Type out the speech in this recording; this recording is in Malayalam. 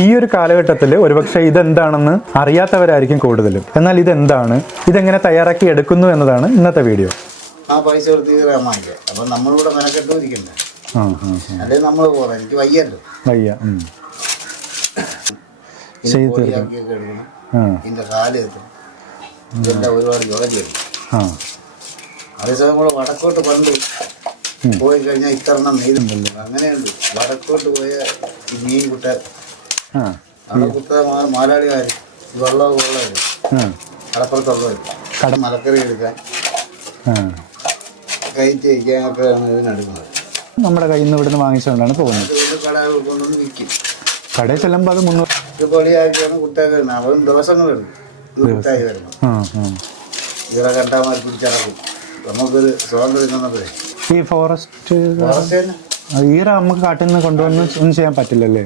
ഈ ഒരു കാലഘട്ടത്തിൽ ഒരുപക്ഷെ ഇതെന്താണെന്ന് അറിയാത്തവരായിരിക്കും കൂടുതലും. എന്നാൽ ഇതെന്താണ്, ഇതെങ്ങനെ തയ്യാറാക്കി എടുക്കുന്നു എന്നതാണ് ഇന്നത്തെ വീഡിയോ. ആ പൈസ കൊടുത്ത് വാങ്ങിക്കുക. അപ്പം നമ്മളിവിടെ മെനക്കെട്ട് ഇരിക്കണ്ടേ, അല്ലെ നമ്മൾ പോകാം. എനിക്ക് വയ്യല്ലോ, വയ്യ പൊടിയാക്കിയൊക്കെ എടുക്കണം, ഇതിൻ്റെ കാല് എത്തണം, ഇതെല്ലാം ഒരുപാട് ജോലിയുണ്ട്. അതേസമയം നമ്മൾ വടക്കോട്ട് പണ്ട് പോയി കഴിഞ്ഞാൽ ഇത്തരണം നെയ്തുണ്ടല്ലോ, അങ്ങനെയുണ്ട്. വടക്കോട്ട് പോയ ഈ മീൻ കുട്ട അവിടെ കുത്ത മാലാളികാർ വെള്ളമൊക്കെ ഉള്ളവർ കടപ്പുറത്തുള്ളവർ മലക്കറി എടുക്കാൻ കയറ്റി വയ്ക്കാനൊക്കെയാണ് ഇതിനെടുക്കുന്നത്. നമ്മുടെ കയ്യിൽ നിന്ന് ഇവിടുന്ന് വാങ്ങിച്ചുകൊണ്ടാണ് പോകുന്നത്. കടകൾ കൊണ്ടുവന്ന് വിൽക്കും. കടയിൽ ചെല്ലുമ്പോൾ അത് 300 ഇത് പൊളിയാക്കിയാണ് കുട്ടയൊക്കെ വരുന്നത്. അവരും ദിവസങ്ങളുണ്ട് ഇത് കുട്ടായി വരുന്നത്. ഇവരെ കണ്ടാമാർ പിടിച്ചിറക്കും. നമുക്കൊരു സ്വാതന്ത്ര്യം തന്നപ്പോഴേ ഈ ഫോറസ്റ്റ് ഈറ നമുക്ക് കാട്ടിൽ നിന്ന് കൊണ്ടുവന്ന് ഒന്നും ചെയ്യാൻ പറ്റില്ലല്ലേ?